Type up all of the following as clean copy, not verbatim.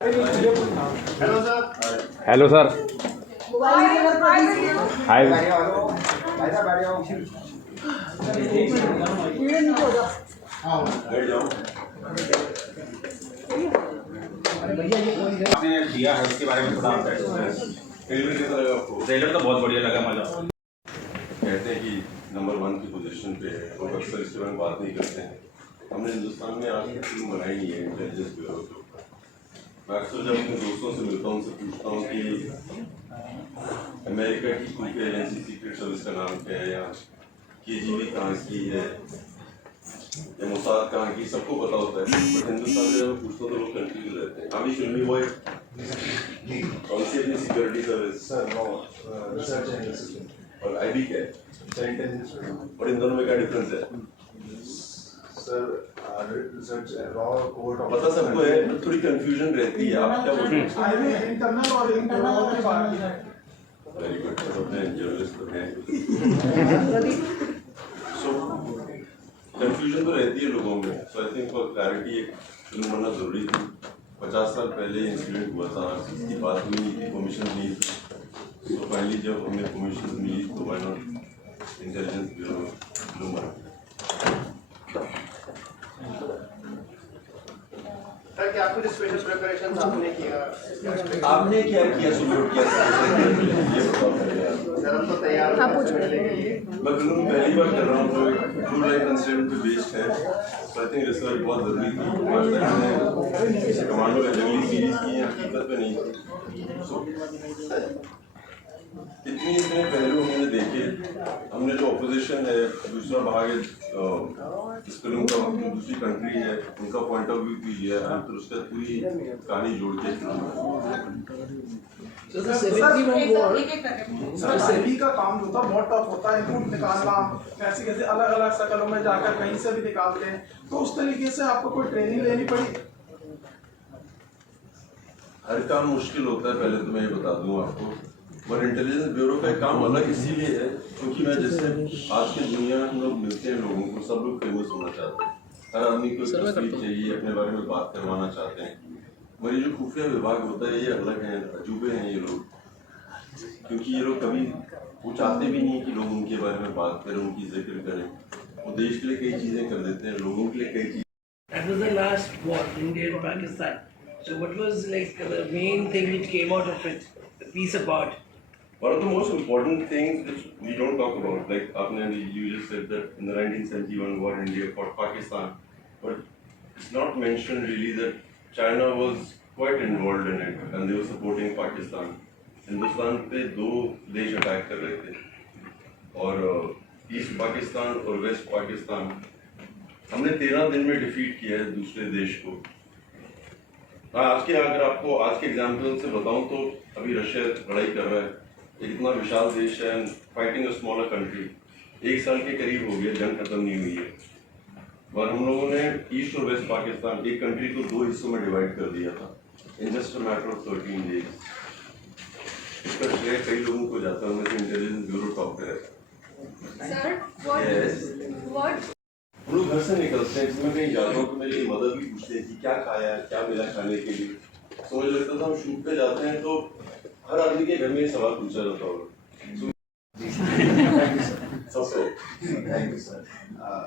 Hello sir. Hello sir. Hi. आपने दिया है उसके बारे में थोड़ा ट्रेलर तो बहुत बढ़िया लगा, मजा। कहते हैं कि नंबर 1 की पोजीशन पे है और अक्सर इसके बारे में बात नहीं करते हैं। हमने हिंदुस्तान में आज तक फिल्म बनाई नहीं है इंटेलिजेंस ब्यूरो के ऊपर। मैं अक्सर जब अपने दोस्तों से मिलता हूँ उनसे पूछता हूँ कि अमेरिका की खुफिया एजेंसी सीक्रेट सर्विस का नाम क्या है, या KGB कहाँ की है, या मोसाद कहाँ की, सबको पता होता है। बट हिंदुस्तान में जब पूछता हूँ तो लोग कंफ्यूज रहते हैं। अभी फिल्मी वो कौन सी अपनी security service sir research and assistant और IB क्या है, इंटेलिजेंस और इन दोनों में क्या डिफरेंस है? सर रिसर्च रॉ कोर्ट पता सबको है, तो थोड़ी कंफ्यूजन रहती है। आप क्या बोलते हैं? इंटरनल और इंटरनल के बारे में। वेरी गुड, अपने जर्नलिस्ट तो हैं। सो कंफ्यूजन तो रहती है लोगों में। सो आई थिंक फॉर क्लैरिटी एक फिल्म बनना जरूरी थी। 50 साल पहले इंसिडेंट हुआ था, इसकी बात हुई नहीं थी, परमिशन नहीं थी। तो फाइनली जब हमें परमिशन मिली तो why not intelligence bureau film बना। सर क्या कुछ स्पेशल प्रिपरेशन आपने किया? आपने क्या किया, सपोर्ट किया ये बताओ सर हम तो तैयार हैं। मैं फिल्म पहली बार कर रहा हूँ जो एक ट्रू लाइफ इंसिडेंट पे बेस्ड है। तो आई थिंक रिसर्च बहुत ज़रूरी थी। आज तक मैंने किसी कमांडो या जंगली सीरीज की है, हकीकत में नहीं थी। सो इतने पहलू हमने देखे। हमने जो अपोजिशन है, दूसरा भाग है इस फिल्म का, दूसरी कंट्री है, उनका पॉइंट ऑफ व्यू भी लिया है, फिर उसके बाद पूरी कहानी जोड़ के सेबी का काम जो था बहुत टफ होता है, इनपुट निकालना कैसे कैसे अलग अलग शक्लों में जाकर कहीं से भी निकालते हैं। तो उस तरीके से आपको कोई ट्रेनिंग लेनी पड़ी? हर काम मुश्किल होता है, पहले तो मैं ये बता दूं आपको। पर इंटेलिजेंस ब्यूरो का काम अलग इसीलिए है क्योंकि मैं जैसे आज की दुनिया में हम लोग मिलते हैं लोगों को, सब लोग फेमस होना चाहते हैं। हर आदमी को तस्वीर चाहिए, अपने बारे में बात करवाना चाहते हैं। मगर जो खुफिया विभाग होता है ये अलग है, अजूबे हैं ये लोग। क्योंकि ये लोग कभी वो चाहते भी नहीं कि लोग उनके बारे में बात करें, उनकी जिक्र करें। वो देश के लिए कई चीज़ें कर देते हैं, लोगों के लिए कई चीज़ें। That was the last war, India and Pakistan. So what was like the main thing which came out of it, the peace accord? One of the most important things which we don't talk about, like you just said that in the 1971 war, India fought Pakistan, but it's not mentioned really that China was quite involved in it and they were supporting Pakistan. Hindustan पे दो देश attack कर रहे थे और east Pakistan और waste Pakistan हमने 13 दिन में डिफीट किया है दूसरे देश को। आज के अगर आपको आज के एग्जाम्पल से बताऊं तो अभी रशिया लड़ाई कर रहा है, एक इतना विशाल देश है, फाइटिंग अ स्मॉलर कंट्री। 1 साल के करीब हो गया, जंग खत्म नहीं हुई है। और हम लोगों ने ईस्ट और वेस्ट पाकिस्तान एक कंट्री को 2 हिस्सों में डिवाइड कर दिया था in just a matter of 13 days. इसका श्रेय कई लोगों को जाता है, उनमें से इंटेलिजेंस ब्यूरो टॉप पे रहता है। हम लोग घर से निकलते हैं, इसमें कहीं जाता हूँ तो मेरी मदर भी पूछते हैं कि क्या खाया, क्या मिला खाने के लिए। समझ लगता था हम शूट पे जाते हैं तो हर आदमी के घर में ये सवाल पूछा जाता होगा। Thank you sir.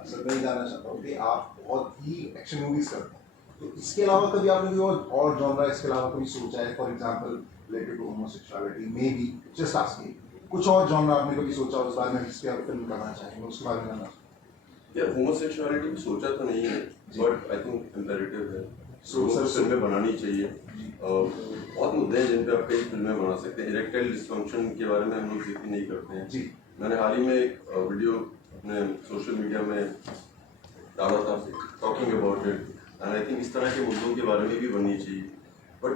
सर मैं जानना चाहता हूँ कि आप बहुत ही एक्शन मूवीज करते हैं, तो इसके अलावा कभी आपने कोई और जॉनरा इसके अलावा कभी सोचा है? For example related to homosexuality, maybe just asking, कुछ और जॉनरा आपने कभी सोचा उस बारे में जिसके आप फिल्म करना चाहेंगे, उसके बारे में जानना? यार होमोसेक्सुअलिटी भी सोचा तो नहीं है, बट आई थिंक इम्पेरेटिव है। So, सर फिल्में बनानी चाहिए। बहुत मुद्दे हैं जिन पे आप कई फिल्में बना सकते हैं। इरेक्टाइल डिसफंक्शन के बारे में हम लोग जिक्र नहीं करते हैं। जी, मैंने हाल ही में एक वीडियो अपने सोशल मीडिया में डाला था talking about it, and I think इस तरह के मुद्दों के बारे में भी बननी चाहिए। बट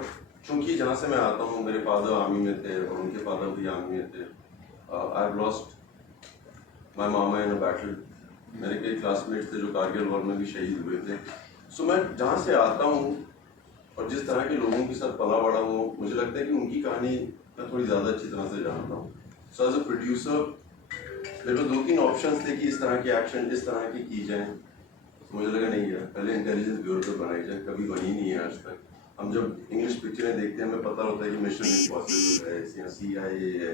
चूंकि जहाँ से मैं आता हूँ, मेरे फादर आर्मी में थे और उनके फादर भी आर्मी में थे। I have lost my mama in a battle. मेरे कई क्लासमेट्स थे जो कारगिल वॉर में भी शहीद हुए थे। सो मैं जहाँ से आता हूँ और जिस तरह के लोगों के साथ पला बड़ा हूँ, मुझे लगता है कि उनकी कहानी मैं थोड़ी ज़्यादा अच्छी तरह से जानता हूँ। सो एज अ प्रोड्यूसर मेरे को 2-3 ऑप्शंस थे कि इस तरह के एक्शन इस तरह की जाएँ। मुझे लगा नहीं है, पहले इंटेलिजेंस ब्यूरो पर बनाई जाए, कभी बनी नहीं है आज तक। हम जब इंग्लिश पिक्चरें देखते हैं हमें पता होता है कि मिशन इम्पॉसिबल है या CIA है,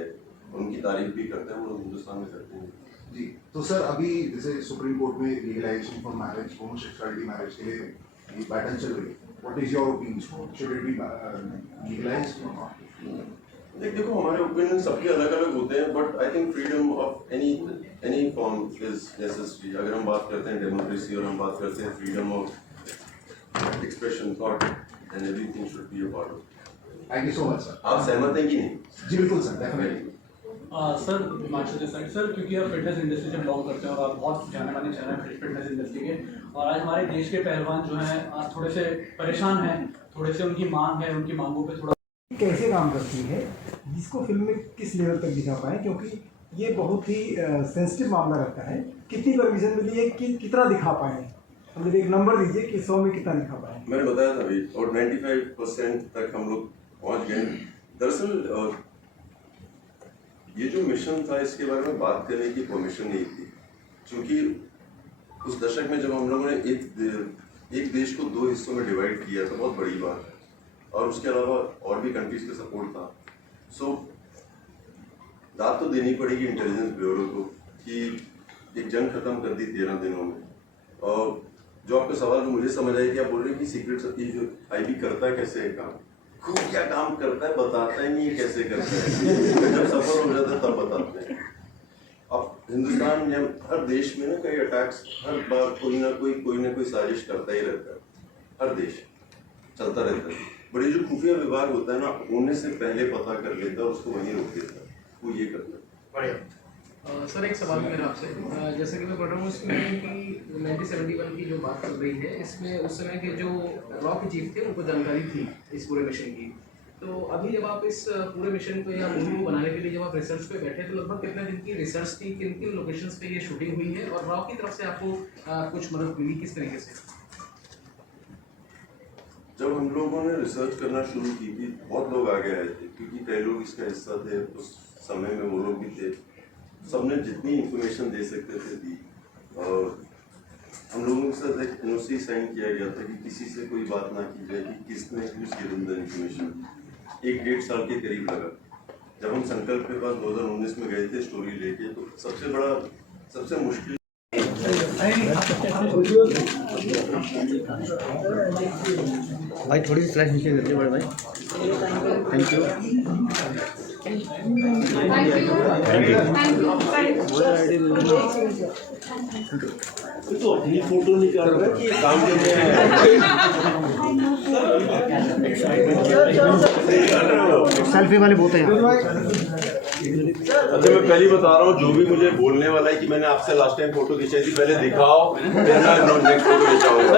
उनकी तारीफ भी करते हैं, वो लोग हिंदुस्तान में करते हैं। जी तो सर अभी जैसे सुप्रीम कोर्ट में legalisation for marriage homosexuality marriage के लिए ये बैटल चल रही है, what is your opinion, should it be legalised और नॉट? देखो हमारे ओपिनियन सबके अलग अलग होते हैं, but I think freedom of any form is necessary. अगर हम बात करते हैं डेमोक्रेसी और हम बात करते हैं freedom of expression thought, and everything should be a part of. Thank you so much sir. आप सहमत हैं कि नहीं? जी बिल्कुल sir, definitely. Sir Himanshu Desai sir, क्योंकि आप फिटनेस इंडस्ट्री से बिलोंग करते हैं और आप बहुत जाने माने चेहरे हैं फिटनेस इंडस्ट्री के, और आज हमारे देश के पहलवान जो हैं आज थोड़े से परेशान हैं, थोड़े से उनकी मांग है, उनकी मांगों पे थोड़ा कैसे काम करती है, जिसको फिल्म में किस लेवल तक दिखा पाए, क्योंकि ये बहुत ही सेंसिटिव मामला रहता है। कितनी परमिशन मिली है, कितना दिखा पाए, मतलब एक नंबर दीजिए कि 100 में कितना दिखा पाए। मैंने बताया था अभी, और 95% तक हम लोग पहुंच गए। दरअसल ये जो मिशन था इसके बारे में बात करने की परमिशन नहीं थी, क्योंकि उस दशक में जब हम लोगों ने एक देश को 2 हिस्सों में डिवाइड किया था, बहुत बड़ी बात है, और उसके अलावा और भी कंट्रीज का सपोर्ट था। सो दाद तो देनी पड़ेगी इंटेलिजेंस ब्यूरो को कि एक जंग खत्म कर दी 13 दिनों में। और जो आपका सवाल है मुझे समझ आया कि आप बोल रहे हैं कि सीक्रेट सर्विस जो IB करता है कैसे है काम, खूब क्या काम करता है बताता ही नहीं है कैसे करता है, जब सफल हो जाता है तब बताते हैं। अब हिंदुस्तान या हर देश में ना कई अटैक्स, हर बार कोई ना कोई साजिश करता ही रहता है, हर देश चलता रहता है। बट ये जो खुफिया विभाग होता है ना, होने से पहले पता कर लेता है और उसको वहीं रोक देता है, वो ये करता है। बढ़िया। सर एक सवाल मेरा आपसे, जैसे कि मैं पढ़ रहा हूँ इसमें कि 1971 की जो बात चल रही है, इसमें उस समय के जो रॉ के चीफ थे उनको जानकारी थी इस पूरे मिशन की। तो अभी जब आप इस पूरे मिशन को या मूवी को बनाने के लिए जब आप रिसर्च पे बैठे तो लगभग कितने दिन की रिसर्च थी, किन किन लोकेशंस पे ये शूटिंग हुई है, और रॉ की तरफ से आपको कुछ मदद मिली किस तरीके से? जब हम लोगों ने रिसर्च करना शुरू की थी बहुत लोग आगे आए थे, क्योंकि कई लोग इसका हिस्सा थे, उस समय में वो लोग भी थे। सबने जितनी इंफॉर्मेशन दे सकते थे दी, और हम लोगों के साथ एक NOC साइन किया गया था कि किसी से कोई बात ना की जाए कि किसने किस गिवन द इंफॉर्मेशन। 1-1.5 साल के करीब लगा। जब हम संकल्प के पास 2019 में गए थे स्टोरी लेके, तो सबसे मुश्किल भाई थोड़ी सी स्लाइड नीचे करते बड़े भाई। Thank you. तो अपनी फोटो निकाल रहा है कि काम के सेल्फी वाले बहुत हैं। अच्छा मैं पहले बता रहा हूँ, जो भी मुझे बोलने वाला है कि मैंने आपसे लास्ट टाइम फोटो खिंचाई थी, पहले दिखाओ, फिर मैं नेक्स्ट फोटो खिंचाऊंगा।